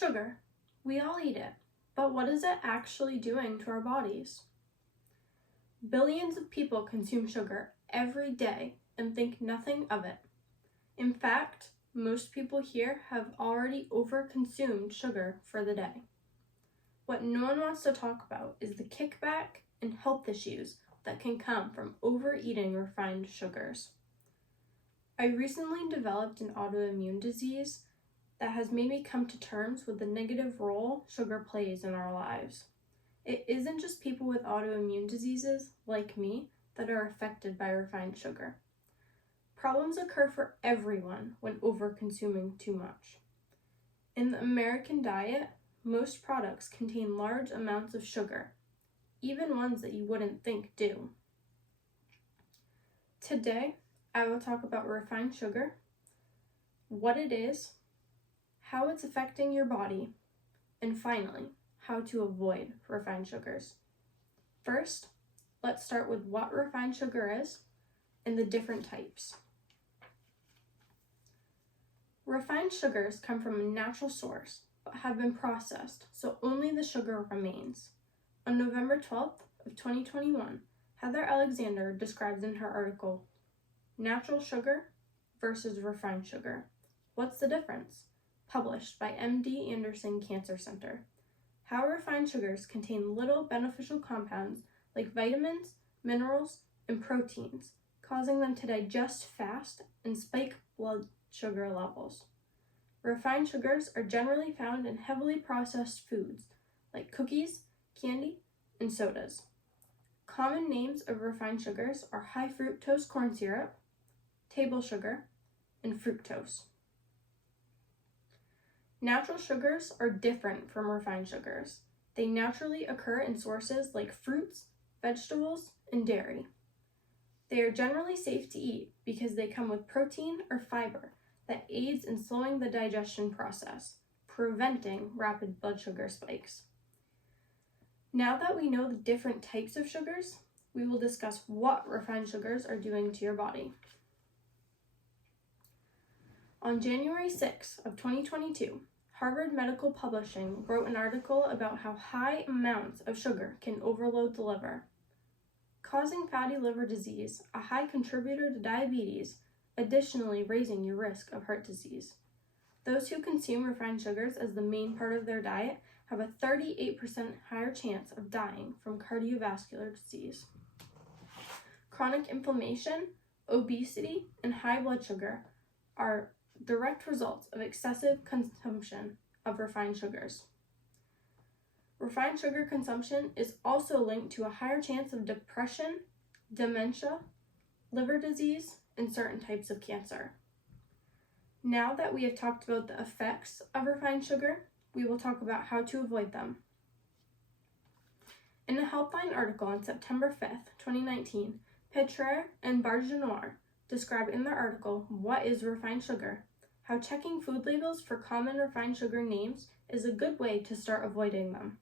Sugar. We all eat it, but what is it actually doing to our bodies? Billions of people consume sugar every day and think nothing of it. In fact, most people here have already overconsumed sugar for the day. What no one wants to talk about is the kickback and health issues that can come from overeating refined sugars. I recently developed an autoimmune disease that has made me come to terms with the negative role sugar plays in our lives. It isn't just people with autoimmune diseases, like me, that are affected by refined sugar. Problems occur for everyone when over-consuming too much. In the American diet, most products contain large amounts of sugar, even ones that you wouldn't think do. Today, I will talk about refined sugar, what it is, how it's affecting your body, and finally, how to avoid refined sugars. First, let's start with what refined sugar is and the different types. Refined sugars come from a natural source but have been processed, so only the sugar remains. On November 12th of 2021, Heather Alexander describes in her article, Natural Sugar versus Refined Sugar. What's the difference? Published by MD Anderson Cancer Center. How refined sugars contain little beneficial compounds like vitamins, minerals, and proteins, causing them to digest fast and spike blood sugar levels. Refined sugars are generally found in heavily processed foods like cookies, candy, and sodas. Common names of refined sugars are high fructose corn syrup, table sugar, and fructose. Natural sugars are different from refined sugars. They naturally occur in sources like fruits, vegetables, and dairy. They are generally safe to eat because they come with protein or fiber that aids in slowing the digestion process, preventing rapid blood sugar spikes. Now that we know the different types of sugars, we will discuss what refined sugars are doing to your body. On January 6 of 2022, Harvard Medical Publishing wrote an article about how high amounts of sugar can overload the liver, causing fatty liver disease, a high contributor to diabetes, additionally raising your risk of heart disease. Those who consume refined sugars as the main part of their diet have a 38% higher chance of dying from cardiovascular disease. Chronic inflammation, obesity, and high blood sugar are direct results of excessive consumption of refined sugars. Refined sugar consumption is also linked to a higher chance of depression, dementia, liver disease, and certain types of cancer. Now that we have talked about the effects of refined sugar, we will talk about how to avoid them. In a Healthline article on September 5th, 2019, Petre and Bargenoir describe in their article what is refined sugar, how checking food labels for common refined sugar names is a good way to start avoiding them.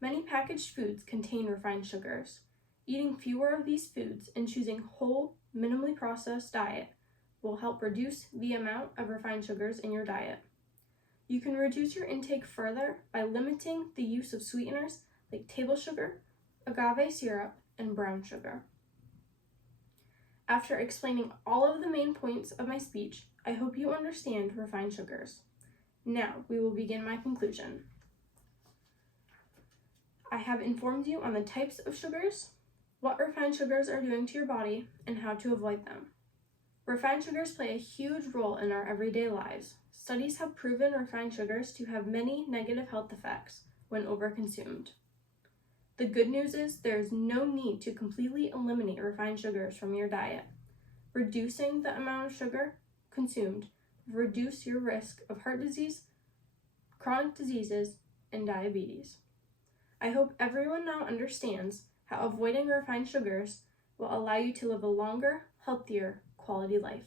Many packaged foods contain refined sugars. Eating fewer of these foods and choosing whole, minimally processed diet will help reduce the amount of refined sugars in your diet. You can reduce your intake further by limiting the use of sweeteners like table sugar, agave syrup, and brown sugar. After explaining all of the main points of my speech, I hope you understand refined sugars. Now, we will begin my conclusion. I have informed you on the types of sugars, what refined sugars are doing to your body, and how to avoid them. Refined sugars play a huge role in our everyday lives. Studies have proven refined sugars to have many negative health effects when overconsumed. The good news is there is no need to completely eliminate refined sugars from your diet. Reducing the amount of sugar consumed will reduce your risk of heart disease, chronic diseases, and diabetes. I hope everyone now understands how avoiding refined sugars will allow you to live a longer, healthier quality life.